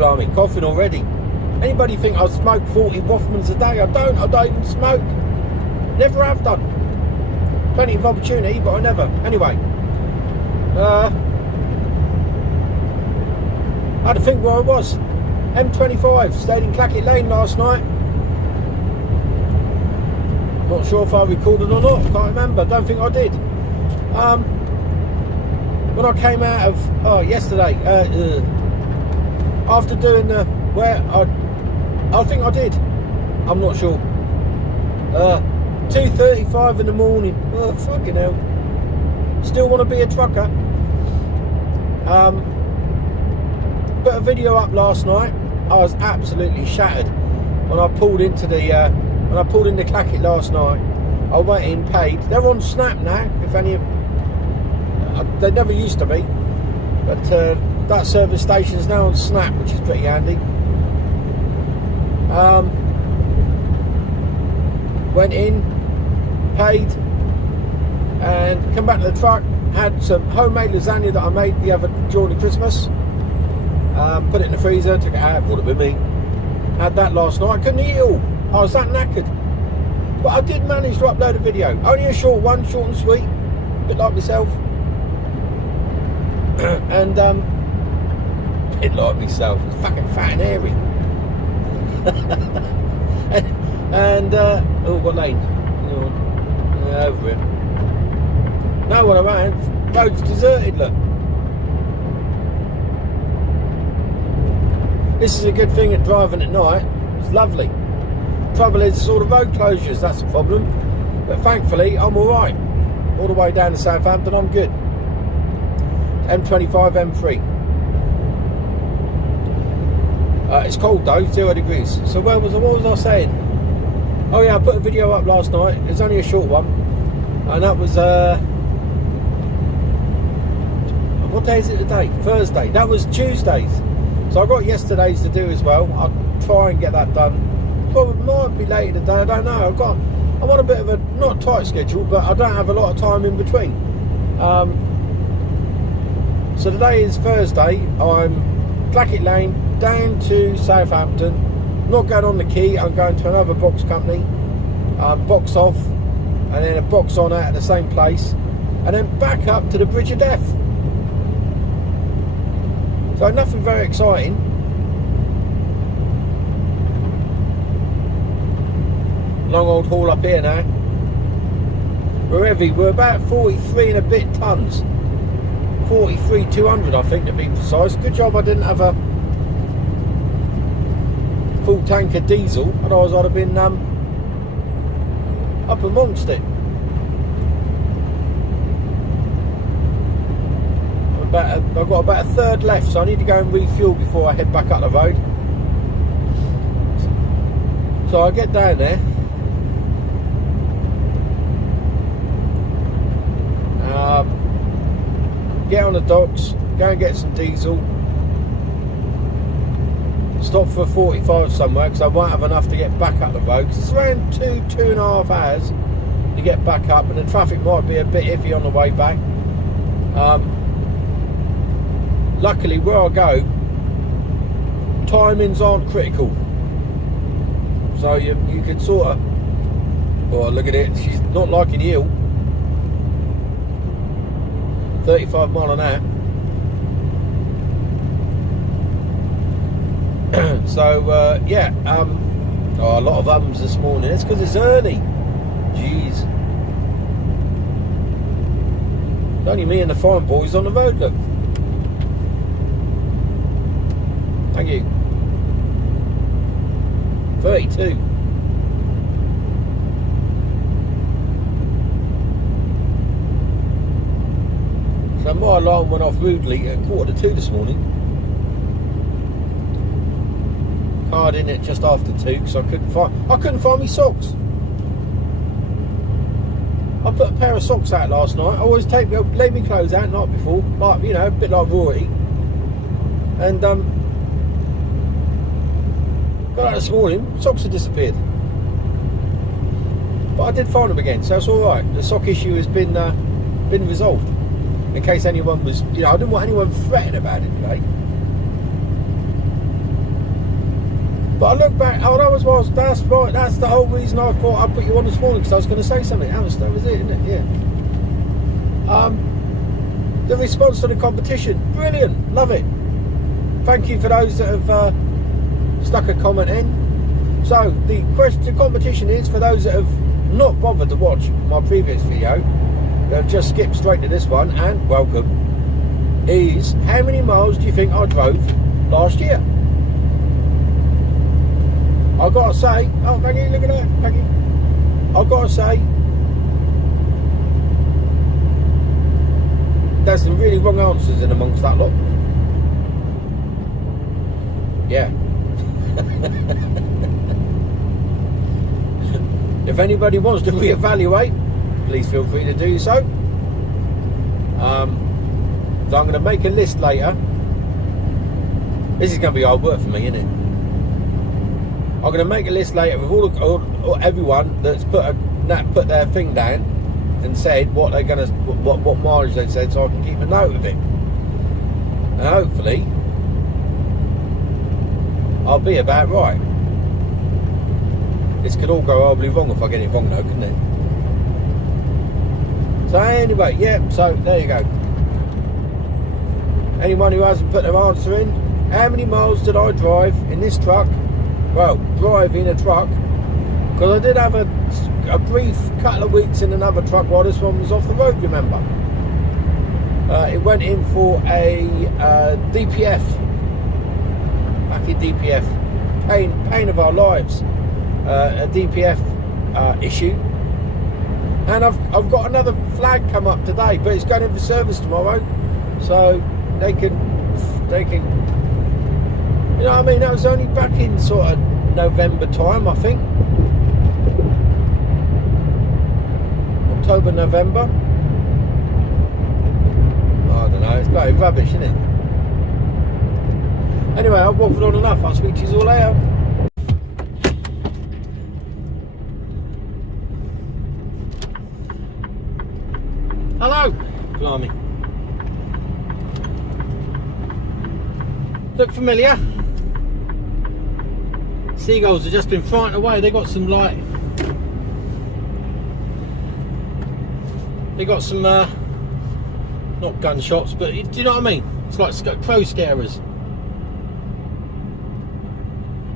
blimey, coughing already. Anybody think I smoke 40 Rothmans a day? I don't even smoke. Never have done. Plenty of opportunity, but I never. Anyway. I had to think where I was. M25, stayed in Clackett Lane last night. Not sure if I recorded or not, can't remember, don't think I did. When I came out of, yesterday, after doing the, I think I did, I'm not sure. 2:35 in the morning, oh fucking hell. Still want to be a trucker. Put a video up last night. I was absolutely shattered when I pulled into the Clackett last night. I went in, paid. They're on Snap now. If any of they never used to be, but that service station's now on Snap, which is pretty handy. Went in, paid, and come back to the truck. Had some homemade lasagna that I made during Christmas. Put it in the freezer, took it out, brought it with me. Had that last night. Couldn't eat it all. I was that knackered. But I did manage to upload a video. Only a short one, short and sweet. A bit like myself. And a bit like myself. It's fucking fat and hairy. and oh, what lane? Over it. No one around. Road's deserted, look. This is a good thing at driving at night. It's lovely. Trouble is, it's all the road closures, that's the problem. But thankfully, I'm alright. All the way down to Southampton, I'm good. M25, M3. It's cold though, 0 degrees. So what was I saying? Oh yeah, I put a video up last night. It's only a short one. And that was, what day is it today? Thursday. That was Tuesdays. So I got yesterday's to do as well. I'll try and get that done. Probably might be later today, I don't know. I'm on a bit of a, not tight schedule, but I don't have a lot of time in between. So today is Thursday. I'm Clackett Lane, down to Southampton. Not going on the quay, I'm going to another box company. Box off, and then a box on out at the same place. And then back up to the Bridge of Death. So nothing very exciting. Long old haul up here now. We're heavy. We're about 43 and a bit tons. 43,200 I think to be precise. Good job I didn't have a full tank of diesel, otherwise I'd have been up amongst it. I've got about a third left, so I need to go and refuel before I head back up the road. So I'll get down there. Get on the docks, go and get some diesel. Stop for a 45 somewhere because I won't have enough to get back up the road. Because it's around 2.5 hours to get back up, and the traffic might be a bit iffy on the way back. Luckily, where I go, timings aren't critical. So you could sort of, oh look at it, she's not liking the hill. 35 mile an hour. So yeah, oh, a lot of ums this morning. It's because it's early. Jeez. It's only me and the fine boys on the road, look. Thank you. 32. So my alarm went off rudely at 1:45 this morning. Card in it just after 2 because I couldn't find my socks. I put a pair of socks out last night. I always lay my clothes out the night before, like, you know, a bit like Rory. And got out this morning, socks had disappeared. But I did find them again, so it's all right. The sock issue has been resolved. In case anyone was, you know, I didn't want anyone fretting about it today. But I look back, oh, that's right, that's the whole reason I thought I'd put you on this morning, because I was going to say something. That was it, isn't it? Yeah. The response to the competition, brilliant, love it. Thank you for those that have stuck a comment in. So the competition is, for those that have not bothered to watch my previous video, that have just skipped straight to this one, and welcome, is how many miles do you think I drove last year? I've got to say, oh, Maggie, look at that, Maggie. I've got to say, there's some really wrong answers in amongst that lot. Yeah. If anybody wants to reevaluate, please feel free to do so. So I'm going to make a list later. This is going to be hard work for me, isn't it? I'm going to make a list later with all everyone that's put their thing down and said what they're going to, what mileage they said, so I can keep a note of it. And hopefully, I'll be about right. This could all go horribly wrong if I get it wrong, though, couldn't it? So anyway, yeah. So there you go. Anyone who hasn't put their answer in, how many miles did I drive in this truck? Well, drive in a truck, because I did have a brief couple of weeks in another truck while this one was off the road, remember? It went in for a DPF, back in DPF, pain of our lives, a DPF issue. And I've got another flag come up today, but it's going in for service tomorrow, so they can, you know what I mean? That was only back in sort of November time, I think. October, November. I don't know, it's bloody rubbish, isn't it? Anyway, I've waffled on enough. I'll speak to you all later. Hello! Blimey. Look familiar? Seagulls have just been frightened away. They got some not gunshots, but do you know what I mean? It's like crow scarers.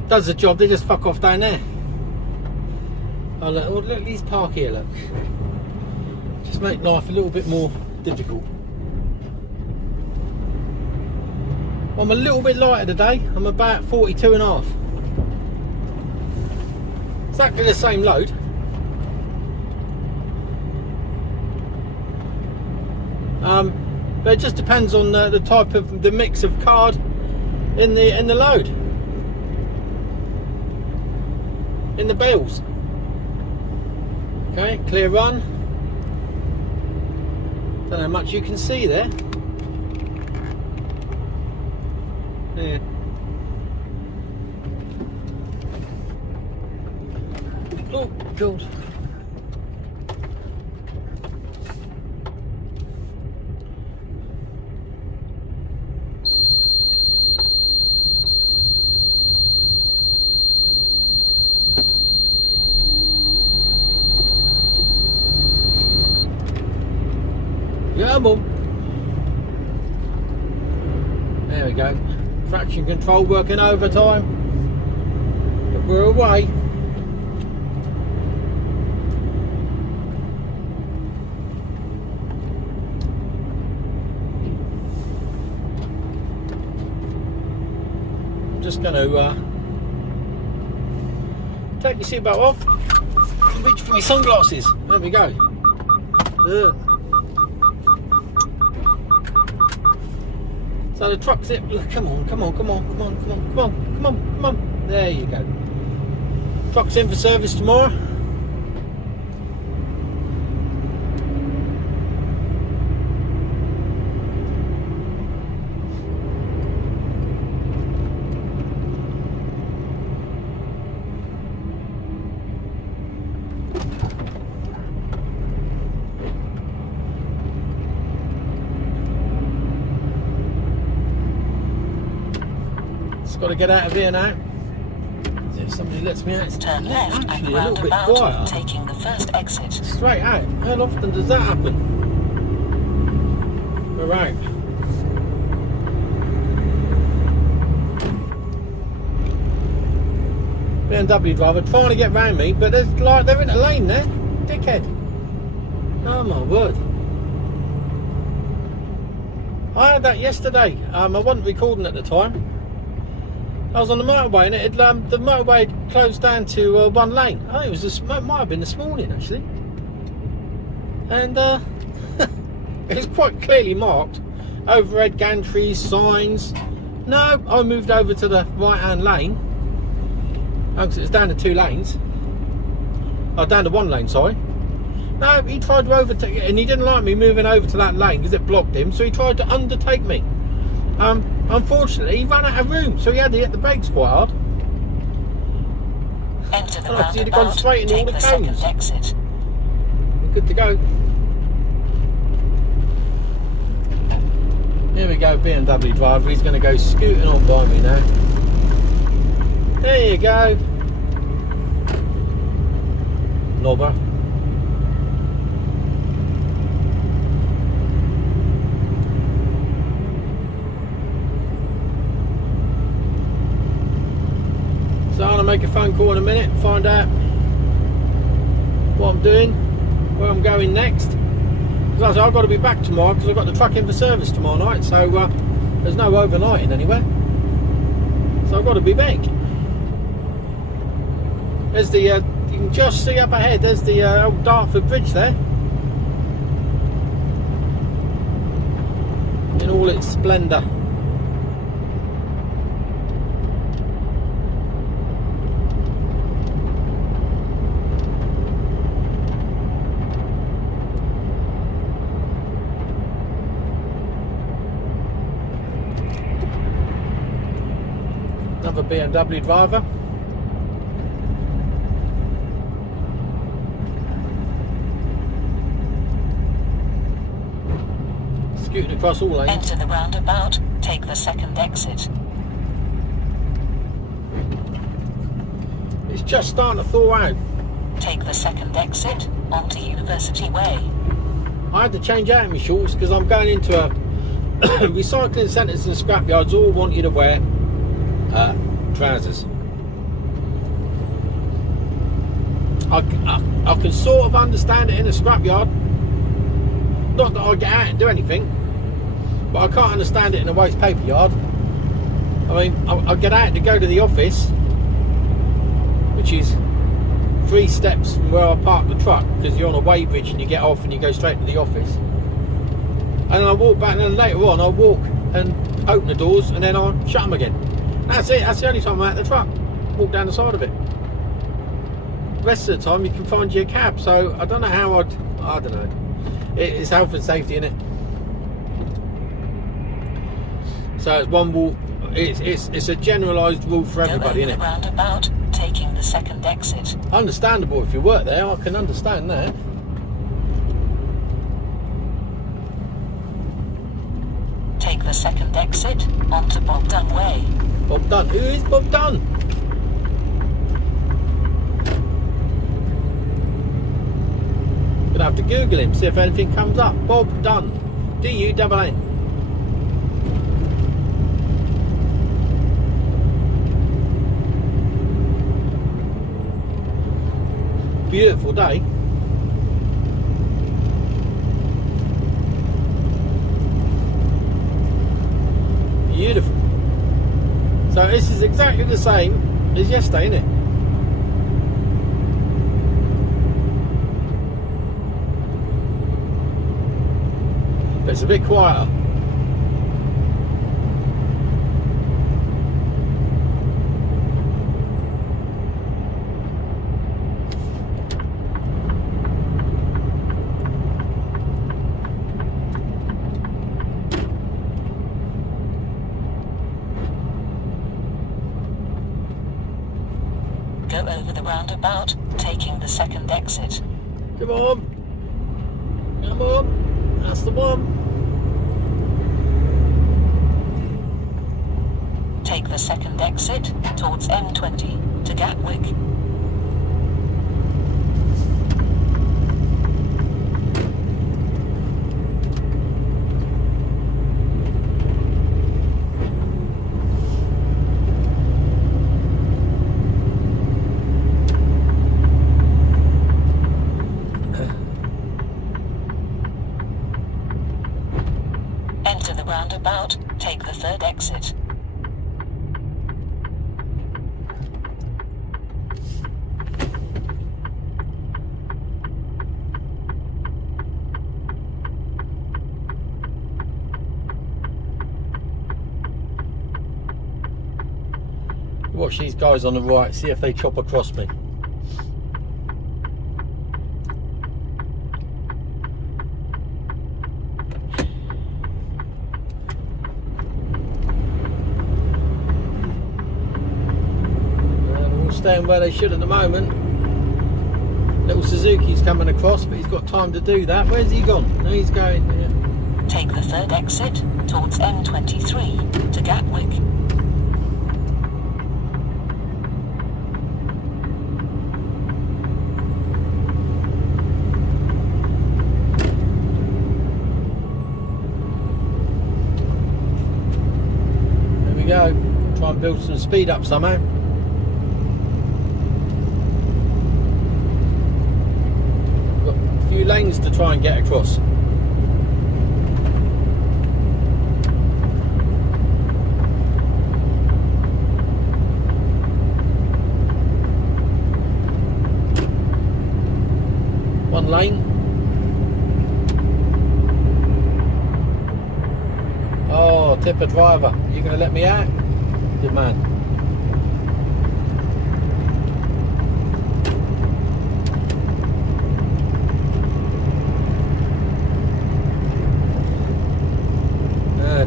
Does the job, they just fuck off down there. Oh look, look, these park here, look. Just make life a little bit more difficult. I'm a little bit lighter today. I'm about 42.5. Exactly the same load. But it just depends on the type of the mix of card in the load, in the bales. Okay, clear run. Don't know how much you can see there. Yeah. Oh God. Yeah, Mum. There we go. Traction control working overtime. But we're away. I'm just going to take your seatbelt off and reach for my sunglasses. There we go. So the truck's it. Come on. There you go. Truck's in for service tomorrow. Got to get out of here now. If somebody lets me out, it's Turn left and actually a little bit roundabout, quieter. taking the first exit. Straight out. How often does that happen? We're out. BMW driver trying to get round me, but there's like they're in a lane there. Dickhead. Oh my word. I had that yesterday. I wasn't recording at the time. I was on the motorway and the motorway had closed down to one lane. I think it might have been this morning actually. And it was quite clearly marked. Overhead gantries, signs. No, I moved over to the right hand lane. Because it was down to two lanes. Oh, down to one lane, sorry. No, he tried to overtake, and he didn't like me moving over to that lane because it blocked him, so he tried to undertake me. Unfortunately, he ran out of room, so he had to hit the brakes quite hard. Enter the roundabout, he'd have gone straight into all the cones. Exit. Good to go. Here we go, BMW driver. He's going to go scooting on by me now. There you go. Knobber. So I'm going to make a phone call in a minute, find out what I'm doing, where I'm going next. Because I've got to be back tomorrow because I've got the truck in for service tomorrow night, so there's no overnighting anywhere. So I've got to be back. There's the, you can just see up ahead, there's the old Dartford Bridge there. In all its splendour. Another BMW driver. Scooting across all lanes. Enter the roundabout, take the second exit. It's just starting to thaw out. Take the second exit onto University Way. I had to change out my shorts because I'm going into a recycling centres and scrapyards all want you to wear trousers. I can sort of understand it in a scrapyard. Not that I get out and do anything, but I can't understand it in a waste paper yard. I mean, I get out to go to the office, which is 3 steps from where I park the truck, because you're on a weighbridge and you get off and you go straight to the office. And I walk back, and then later on I walk and open the doors and then I shut them again. That's it. That's the only time I'm out the truck. Walk down the side of it. The rest of the time you can find your cab. So I don't know how I don't know. It's health and safety, isn't it? So it's one rule. It's a generalised rule for everybody, isn't it? Roundabout, taking the second exit. Understandable if you work there. I can understand that. Take the second exit onto Bob Dunn Way. Bob Dunn. Who is Bob Dunn? Gonna have to Google him, see if anything comes up. Bob Dunn. D-U-N-N. Beautiful day. Beautiful. So this is exactly the same as yesterday, isn't it? But it's a bit quieter. Go over the roundabout, taking the second exit. Come on. Come on. That's the one. Take the second exit towards M20. to Gatwick. Enter the roundabout, take the third exit. Watch these guys on the right, see if they chop across me. Staying where they should at the moment. Little Suzuki's coming across, but he's got time to do that. Where's he gone? No, he's going there. Take the third exit towards M23 to Gatwick. There we go. Try and build some speed up somehow. Few lanes to try and get across. One lane. Oh, tipper driver, you gonna let me out? Good man.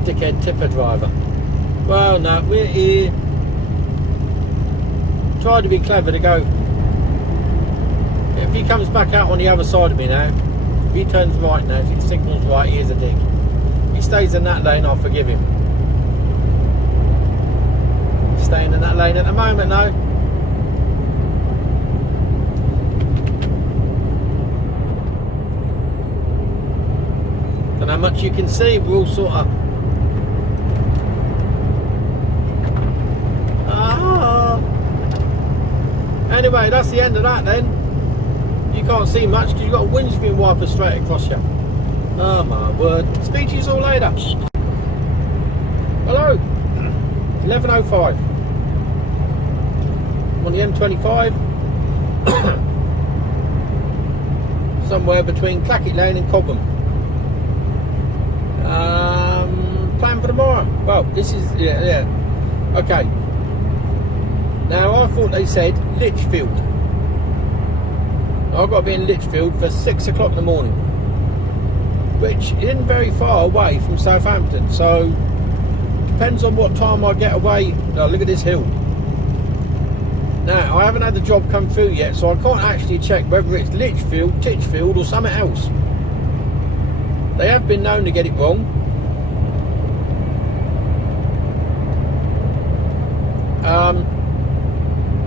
Dickhead tipper driver. Well, no, we're here. Try to be clever to go. If he comes back out on the other side of me now, if he turns right now, if he signals right, here's a dig. If he stays in that lane, I'll forgive him. Staying in that lane at the moment, though. Don't know how much you can see. We're all sort of. Anyway, that's the end of that then. You can't see much because you've got a windscreen wiper straight across you. Oh my word. Speak to you all later. Hello. 11:05. I'm on the M25. Somewhere between Clackett Lane and Cobham. Plan for tomorrow. Well, this is, yeah. Okay. Now, I thought they said Lichfield. I've got to be in Lichfield for 6 o'clock in the morning, which isn't very far away from Southampton, so depends on what time I get away. Oh, look at this hill. Now, I haven't had the job come through yet, so I can't actually check whether it's Lichfield, Titchfield or something else. They have been known to get it wrong.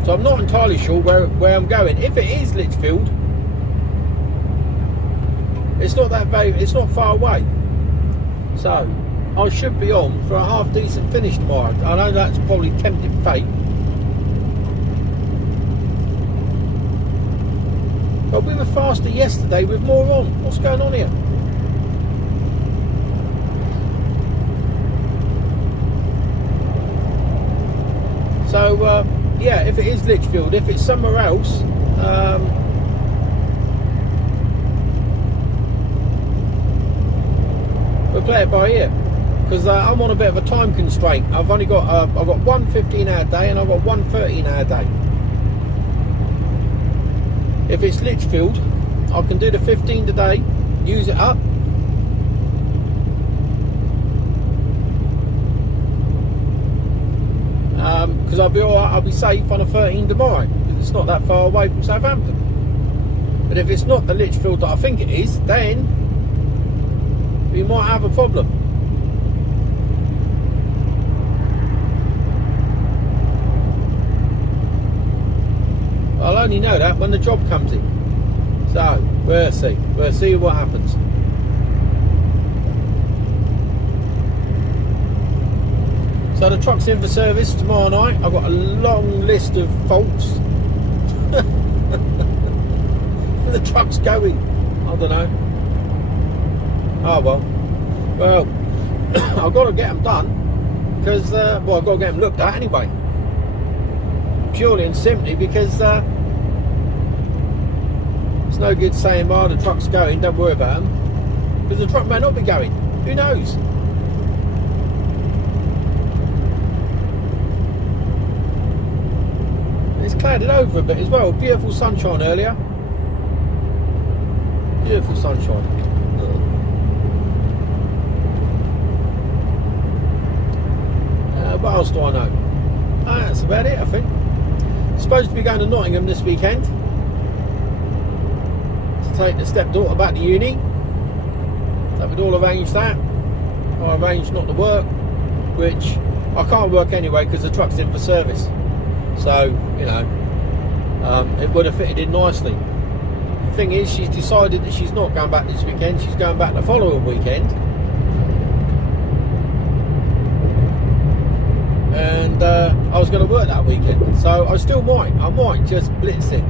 So I'm not entirely sure where I'm going. If it is Lichfield, it's not far away. So I should be on for a half decent finish tomorrow. I know that's probably tempting fate, but we were faster yesterday with more on. What's going on here? So yeah, if it is Lichfield, if it's somewhere else, we'll play it by ear, because I'm on a bit of a time constraint. I've got one 15-hour day and I've got one 13-hour day. If it's Lichfield, I can do the 15 today, use it up. Because I'll be alright, I'll be safe on a 13 tomorrow, because it's not that far away from Southampton. But if it's not the Lichfield that I think it is, then we might have a problem. I'll only know that when the job comes in. So, we'll see. We'll see what happens. So the truck's in for service tomorrow night. I've got a long list of faults. The truck's going. I don't know. Oh well. Well, I've got to get them done. Because, well, I've got to get them looked at anyway. Purely and simply because it's no good saying, well, the truck's going, don't worry about them. Because the truck may not be going. Who knows? It's clouded over a bit as well. Beautiful sunshine earlier. Beautiful sunshine. What else do I know? That's about it, I think. Supposed to be going to Nottingham this weekend to take the stepdaughter back to uni. So we'd all arranged that. I arranged not to work, which I can't work anyway because the truck's in for service. So, you know, it would have fitted in nicely. The thing is, she's decided that she's not going back this weekend, she's going back the following weekend. And I was going to work that weekend, so I still might. I might just blitz it.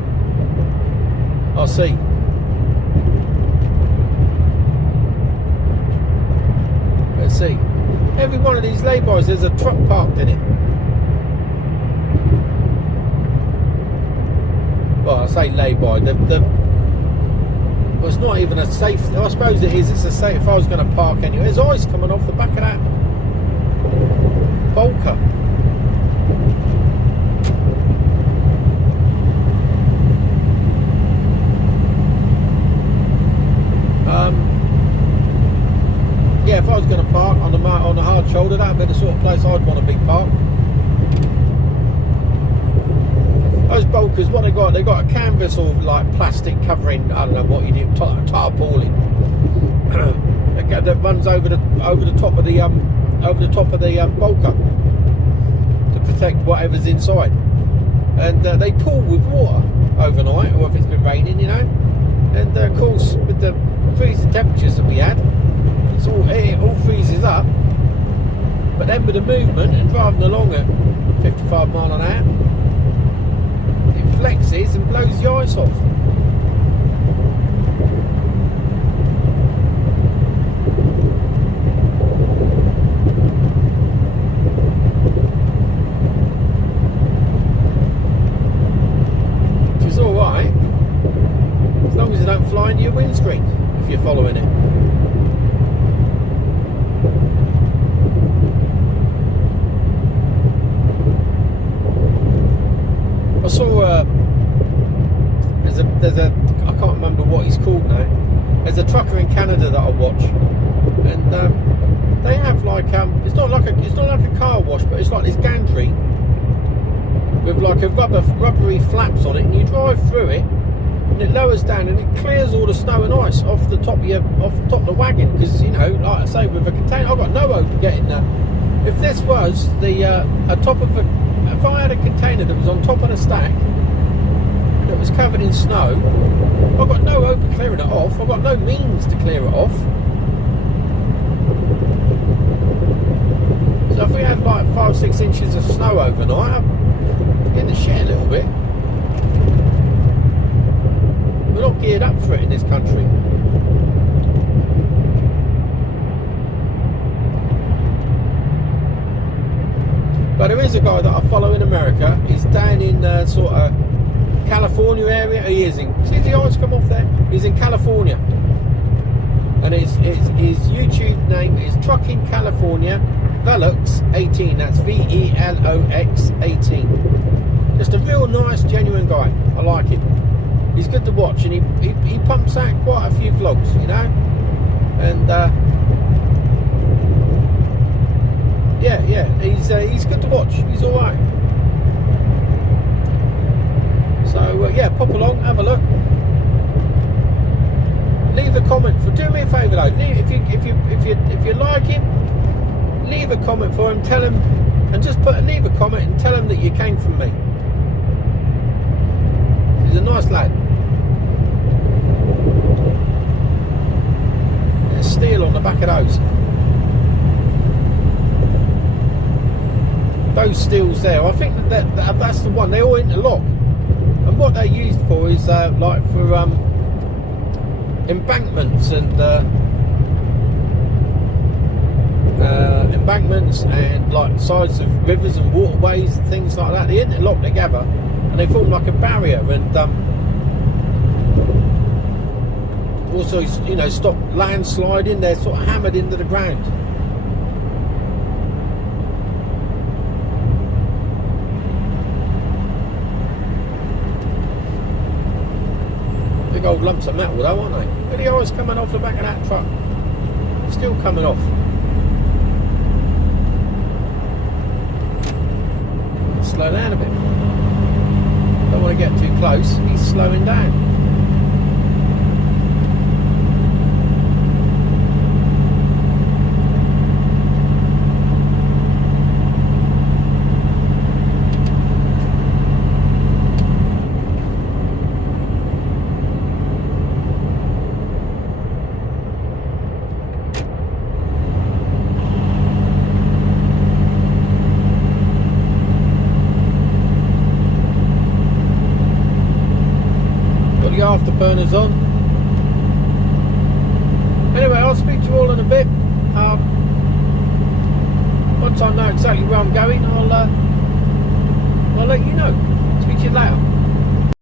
I'll see. Let's see. Every one of these laybys, there's a truck parked in it. Well, I say lay-by. Well, it's not even a safe. I suppose it is. It's a safe. If I was going to park anywhere, there's ice coming off the back of that bulker. Yeah, if I was going to park on the hard shoulder, that'd be the sort of place I'd want a big park. Those bulkers, what they got? They got a canvas or like plastic covering. I don't know what you do, tarpaulin that runs over the top of the bulker to protect whatever's inside. And they pool with water overnight, or if it's been raining, you know. And of course, with the freezing temperatures that we had, it all freezes up. But then with the movement and driving along at 55 mile an hour, it flexes and blows the ice off. Which is alright, as long as you don't fly into your windscreen if you're following it. I saw there's a I can't remember what he's called now. There's a trucker in Canada that I watch, and they have like it's not like a car wash, but it's like this gantry with like a rubbery flaps on it, and you drive through it, and it lowers down and it clears all the snow and ice off the top of the wagon. Because, you know, like I say, with a container, I've got no hope of getting that. If this was the if I had a container that was on top of the stack that was covered in snow, I've got no hope of clearing it off. I've got no means to clear it off. So if we had like 5-6 inches of snow overnight, I'm in the shit a little bit. We're not geared up for it in this country. But there is a guy that I follow in America. He's down in sort of California area. He is in. See the ice come off there? He's in California, and his YouTube name is Trucking California Velox 18. That's VELOX 18. Just a real nice, genuine guy. I like him. He's good to watch, and he pumps out quite a few vlogs, you know, and. Yeah, he's good to watch. He's all right. So yeah, pop along, have a look. Leave a comment do me a favour though. If you like him, leave a comment for him. Tell him, and just leave a comment and tell him that you came from me. He's a nice lad. There's steel on the back of those. Those steels there, I think that's the one. They all interlock, and what they're used for is like for embankments and like sides of rivers and waterways and things like that. They interlock together and they form like a barrier, and also, you know, stop landsliding. They're sort of hammered into the ground. Big old lumps of metal though, aren't they? Look at the oils coming off the back of that truck. Still coming off. Slow down a bit. Don't want to get too close. He's slowing down. Afterburners on. Anyway, I'll speak to you all in a bit. Once I know exactly where I'm going, I'll let you know. Speak to you later.